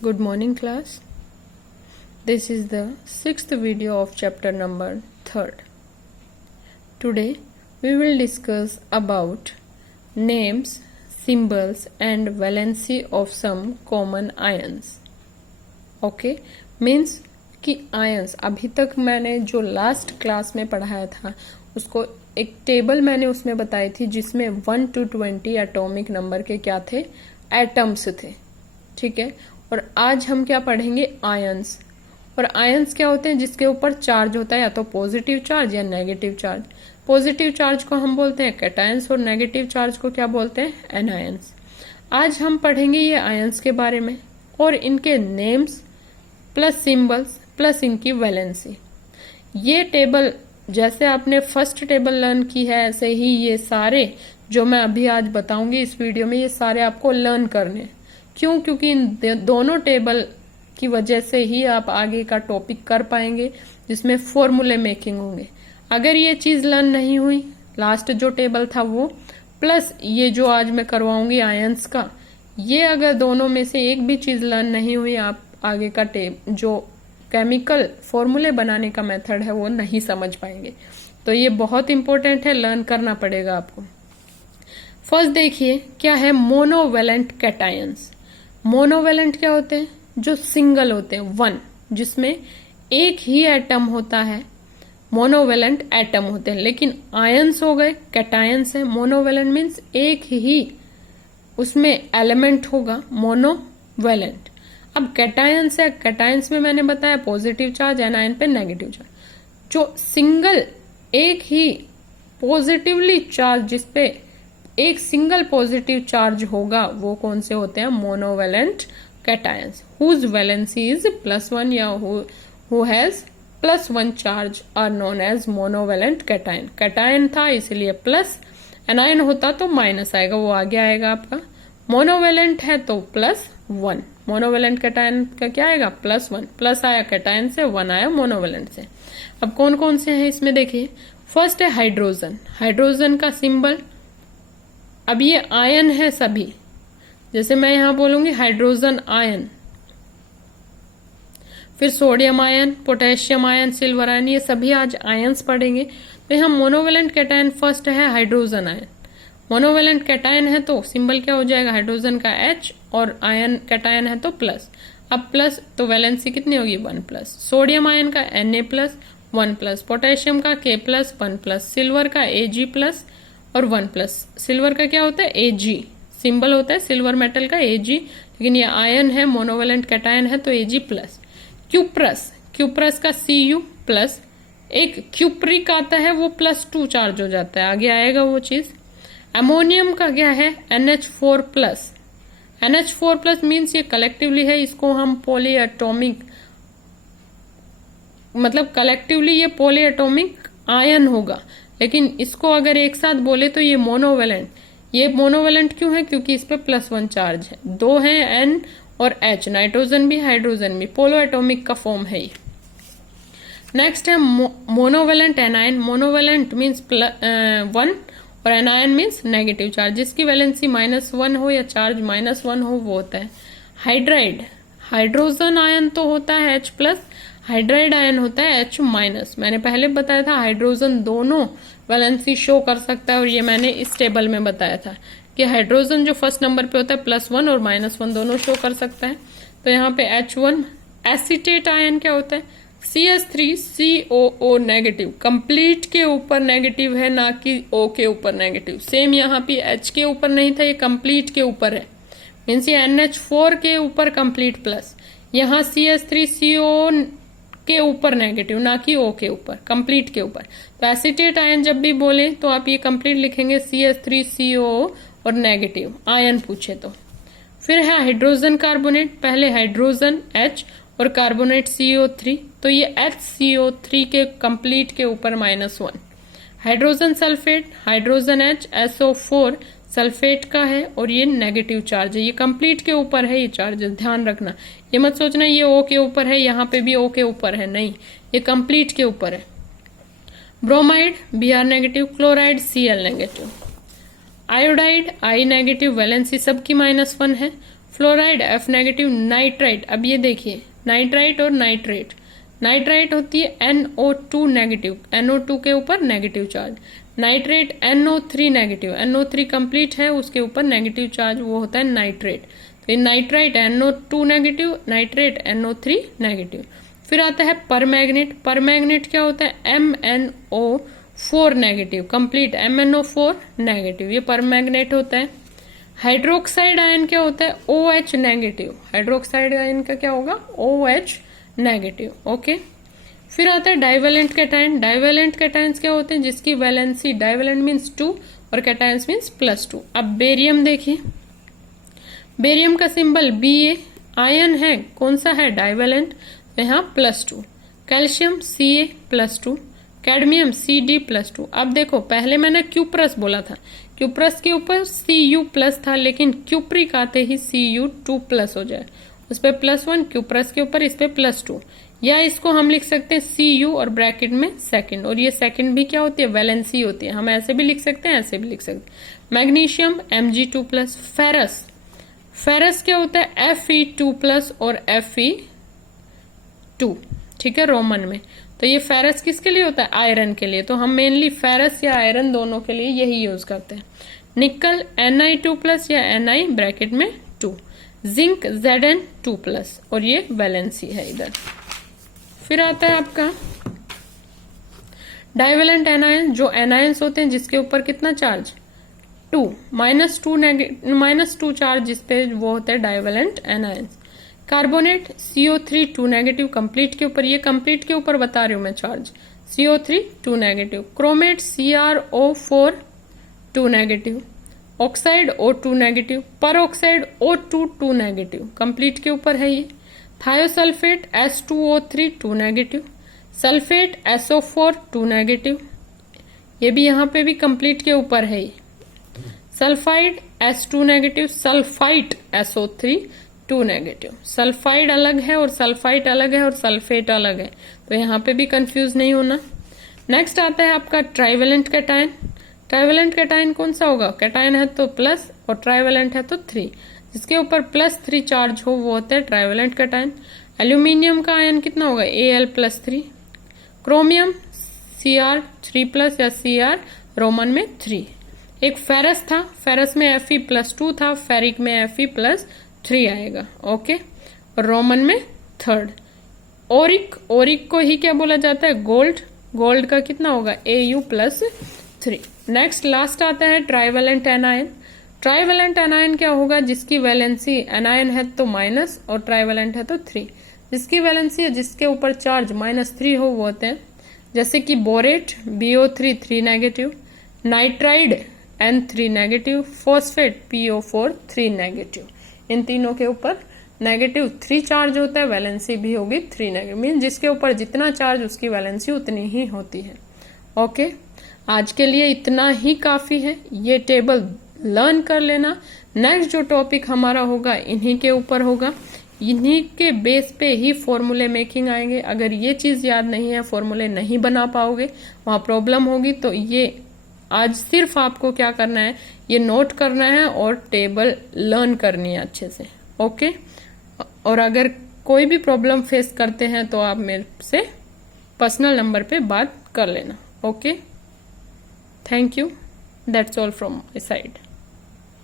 Good morning class. This is the sixth video of chapter number 3rd. Today we will discuss about names, symbols and valency of some common ions. Okay, means कि ions अभी तक मैंने जो last class में पढ़ाया था उसको एक टेबल मैंने उसमें बताई थी जिसमें 1 to 20 एटॉमिक नंबर के क्या थे, एटम्स थे. ठीक है, और आज हम क्या पढ़ेंगे, आयंस. और आयंस क्या होते हैं, जिसके ऊपर चार्ज होता है या तो पॉजिटिव चार्ज या नेगेटिव चार्ज. पॉजिटिव चार्ज को हम बोलते हैं कैटायंस और नेगेटिव चार्ज को क्या बोलते हैं, एनायंस. आज हम पढ़ेंगे ये आयंस के बारे में और इनके नेम्स प्लस सिंबल्स प्लस इनकी वैलेंसी. ये टेबल जैसे आपने फर्स्ट टेबल लर्न की है ऐसे ही ये सारे जो मैं अभी आज बताऊंगी इस वीडियो में ये सारे आपको लर्न करने हैं. क्यों, क्योंकि इन दोनों टेबल की वजह से ही आप आगे का टॉपिक कर पाएंगे जिसमें फॉर्मूले मेकिंग होंगे. अगर ये चीज लर्न नहीं हुई, लास्ट जो टेबल था वो प्लस ये जो आज मैं करवाऊंगी आयंस का, ये अगर दोनों में से एक भी चीज लर्न नहीं हुई, आप आगे का जो केमिकल फॉर्मूले बनाने का मेथड है वो नहीं समझ पाएंगे. तो ये बहुत इंपॉर्टेंट है, लर्न करना पड़ेगा आपको. फर्स्ट देखिए क्या है, मोनोवेलेंट कैटायंस. मोनोवेलेंट क्या होते हैं, जो सिंगल होते हैं, वन, जिसमें एक ही एटम होता है, मोनोवेलेंट एटम होते हैं. लेकिन आयंस हो गए, कैटायंस है. मोनोवेलेंट मीन्स एक ही उसमें एलिमेंट होगा, मोनोवेलेंट. अब कैटायंस है, कैटायंस में मैंने बताया पॉजिटिव चार्ज, एनायन पे नेगेटिव चार्ज. जो सिंगल एक ही पॉजिटिवली चार्ज, जिसपे एक सिंगल पॉजिटिव चार्ज होगा, वो कौन से होते हैं, monovalent cations. Whose valency is +1 या who has +1 charge are known as monovalent cation. Cation था इसलिए प्लस, एनायन होता तो माइनस आएगा, वो आगे आएगा आपका. मोनोवेलेंट है तो +1. मोनोवेलेंट कैटायन का क्या आएगा, +1. प्लस आया कैटायन से, 1 आया मोनोवेलेंट से. अब कौन कौन से हैं इसमें देखिए. फर्स्ट है हाइड्रोजन. हाइड्रोजन का सिंबल, अब ये आयन है सभी, जैसे मैं यहां बोलूंगी हाइड्रोजन आयन, फिर sodium ion, potassium ion, silver ion, ये सभी आज आयंस पढ़ेंगे. तो यहाँ मोनोवेलेंट कैटायन फर्स्ट है हाइड्रोजन आयन. मोनोवेलेंट कैटायन है तो सिंबल क्या हो जाएगा, हाइड्रोजन का H, और आयन कैटायन है तो प्लस. अब प्लस तो वैलेंसी कितनी होगी, 1+. सोडियम आयन का Na+, 1+. पोटेशियम का K+, 1+. सिल्वर का Ag+, और 1+. सिल्वर का क्या होता है, Ag. सिंबल होता है सिल्वर मेटल का Ag, लेकिन ये आयन है, मोनोवेलेंट कैटायन है तो Ag+. क्यूप्रस, क्यूप्रस का Cu+. एक क्यूप्रिक आता है वो +2 चार्ज हो जाता है, आगे आएगा वो चीज. अमोनियम का क्या है, NH4+. NH4+ मीन्स ये कलेक्टिवली है, इसको हम पॉलीएटॉमिक, मतलब कलेक्टिवली ये पॉलीएटॉमिक आयन होगा. लेकिन इसको अगर एक साथ बोले तो ये मोनोवेलेंट. ये मोनोवेलेंट क्यों है, क्योंकि इस पे +1 चार्ज है. दो है N और H, नाइट्रोजन भी हाइड्रोजन भी, पोलो एटॉमिक का फॉर्म है ये. नेक्स्ट है मोनोवेलेंट एनायन. मोनोवेलेंट मीन्स 1 और एनायन मीन्स नेगेटिव चार्ज, जिसकी वैलेंसी -1 हो या चार्ज -1 हो वो होता है. हाइड्राइड, हाइड्रोजन आयन तो होता है H+, हाइड्राइड आयन होता है H-. मैंने पहले बताया था हाइड्रोजन दोनों वैलेंसी शो कर सकता है, और ये मैंने इस टेबल में बताया था कि हाइड्रोजन जो फर्स्ट नंबर पे होता है +1 और -1 दोनों शो कर सकता है. तो यहाँ पे H1. एसीटेट आयन क्या होता है, CH3COO नेगेटिव, कंप्लीट के ऊपर नेगेटिव है, ना कि O के ऊपर नेगेटिव. सेम यहाँ पे H के ऊपर नहीं था, ये कंप्लीट के ऊपर है, मीन्स ये NH4 के ऊपर कंप्लीट प्लस. यहाँ CH3CO के ऊपर नेगेटिव, ना कि O के ऊपर, कंप्लीट के ऊपर. तो एसीटेट आयन जब भी बोले तो आप ये कंप्लीट लिखेंगे CH3COO और नेगेटिव आयन पूछे तो. फिर है हाइड्रोजन कार्बोनेट, पहले हाइड्रोजन H और कार्बोनेट CO3, तो ये HCO3 के कंप्लीट के ऊपर -1. Hydrogen sulphate, hydrogen H, SO4 sulphate का है और ये नेगेटिव चार्ज है, ये कंप्लीट के ऊपर है ये चार्ज, ध्यान रखना. ये मत सोचना ये O के ऊपर है, यहाँ पे भी O के ऊपर है, नहीं, ये कंप्लीट के ऊपर है. Bromide Br negative, chloride Cl negative. Iodide I negative, valency सबकी -1 है. फ्लोराइड F नेगेटिव, नाइट्राइट, अब ये देखिए नाइट्राइट और नाइट्रेट, नाइट्राइट होती है NO2 नेगेटिव, NO2 के ऊपर negative charge, nitrate NO3 negative, NO3 complete है उसके ऊपर नेगेटिव चार्ज, वो होता है नाइट्रेट। तो ये nitrite NO2 negative, nitrate NO3 negative. फिर आता है परमैग्नेट, परमैग्नेट क्या होता है MnO4 negative, complete MnO4 negative, ये परमैग्नेट होता है। हाइड्रोक्साइड आयन क्या होता है OH नेगेटिव, हाइड्रोक्साइड आयन का क्या होगा OH नेगेटिव, ओके। फिर आता है डाइवेलेंट कैटायन, डाइवेलेंट कैटायंस क्या होते हैं जिसकी वैलेंसी, डाइवेलेंट मीन्स 2 और कैटायंस मीन्स +2। अब बेरियम देखिए, बेरियम का सिंबल Ba, आयन है कौन सा है डाइवेलेंट, तो यहाँ +2, कैल्शियम Ca+2, कैडमियम Cd+2। अब देखो पहले मैंने क्यूप्रस बोला था, क्यूप्रस के ऊपर Cu+ था, लेकिन क्यूप्रिक आते ही Cu2+ हो जाए, उस पे +1, क्यूप्रस के ऊपर इस पे +2, या इसको हम लिख सकते हैं Cu और ब्रैकेट में सेकंड, और ये सेकंड भी क्या होती है वैलेंसी होती है, हम ऐसे भी लिख सकते हैं ऐसे भी लिख सकते हैं। मैग्नीशियम Mg2+, फेरस, फेरस क्या होता है Fe2+ और Fe2, ठीक है रोमन में। तो ये फेरस किसके लिए होता है आयरन के लिए, तो हम मेनली फेरस या आयरन दोनों के लिए यही यूज करते हैं। निकल Ni2+ या Ni ब्रैकेट में 2, जिंक Zn2+, और ये वैलेंसी है इधर। फिर आता है आपका डाइवेलेंट एनायन, जो एनायंस होते हैं जिसके ऊपर कितना चार्ज 2, -2 चार्ज जिसपे वो होते हैं divalent anions. Carbonate CO3 2 negative, complete के ऊपर, ये कंप्लीट के ऊपर बता रही हूं मैं charge, CO3 2 negative. Chromate CrO4 2 negative, oxide O2 negative, पर ऑक्साइड O2 2 नेगेटिव, कंप्लीट के ऊपर है ये। Thiosulphate S2O3 2 negative, sulphate SO4 2 negative, ये भी यहाँ पे भी कंप्लीट के ऊपर है ये। Sulphide S2 negative, sulphite SO3 2 negative, sulphide अलग है और सल्फाइट अलग है और सल्फेट अलग है, तो यहाँ पे भी कंफ्यूज नहीं होना। नेक्स्ट आता है आपका ट्राइवेलेंट कैटायन, ट्राइवेलेंट कैटायन कौन सा होगा, कैटायन है तो प्लस और ट्राइवेलेंट है तो 3, जिसके ऊपर +3 चार्ज हो वो होता है ट्राइवेलेंट कैटायन। एल्यूमिनियम का आयन कितना होगा Al+3, क्रोमियम Cr3+ या Cr रोमन में 3। एक फेरस था, फेरस में Fe+2 था, फेरिक में Fe+3 आएगा, ओके, और रोमन में 3rd। ओरिक, ओरिक को ही क्या बोला जाता है गोल्ड, गोल्ड का कितना होगा Au+3। नेक्स्ट लास्ट आता है ट्राइवेलेंट एनायन, ट्राइवेलेंट एनायन क्या होगा जिसकी वैलेंसी, एनायन है तो माइनस और ट्राइवेलेंट है तो 3, जिसकी वैलेंसी है जिसके ऊपर चार्ज -3 हो वो होते हैं, जैसे कि borate BO3 3 negative, nitride N3 negative, phosphate PO4 3 negative, इन तीनों के ऊपर -3 चार्ज होता है, वैलेंसी भी होगी 3 नेगेटिव, मीन जिसके ऊपर जितना चार्ज उसकी वैलेंसी उतनी ही होती है, ओके। आज के लिए इतना ही काफी है, ये टेबल लर्न कर लेना। नेक्स्ट जो टॉपिक हमारा होगा इन्हीं के ऊपर होगा, इन्हीं के बेस पे ही फॉर्मूले मेकिंग आएंगे। अगर ये चीज याद नहीं है, फॉर्मूले नहीं बना पाओगे, वहां प्रॉब्लम होगी। तो ये आज सिर्फ आपको क्या करना है, ये नोट करना है और टेबल लर्न करनी है अच्छे से, ओके। और अगर कोई भी प्रॉब्लम फेस करते हैं तो आप मेरे से पर्सनल नंबर पे बात कर लेना, okay. Thank you, that's all from my side.